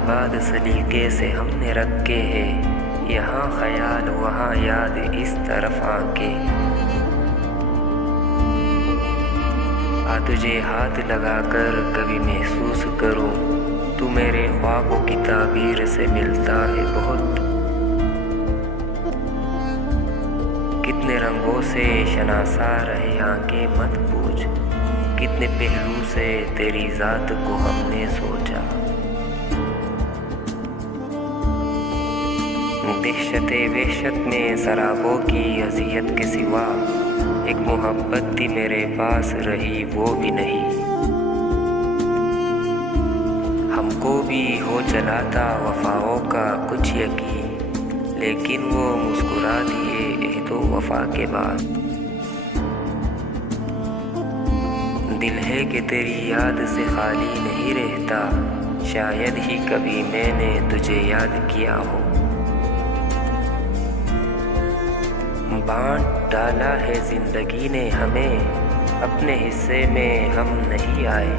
बाद सलीके से हमने रखे है, यहाँ ख्याल वहाँ याद इस तरफ आके। आ तुझे हाथ लगाकर कभी महसूस करूं, तू मेरे ख्वाबों की ताबीर से मिलता है बहुत। कितने रंगों से शनासा रहे आंखें मत पूछ, कितने पहलू से तेरी ज़ात को हमने सोचा। दहशते वहशत में शराबों की अज़ियत के सिवा एक मोहब्बत थी मेरे पास, रही वो भी नहीं। हमको भी हो चला था वफ़ाओं का कुछ यकीन, लेकिन वो मुस्कुरा दिए एहदो वफ़ा के बाद। दिल है कि तेरी याद से खाली नहीं रहता, शायद ही कभी मैंने तुझे याद किया हो। बांट डाला है ज़िंदगी ने हमें, अपने हिस्से में हम नहीं आए।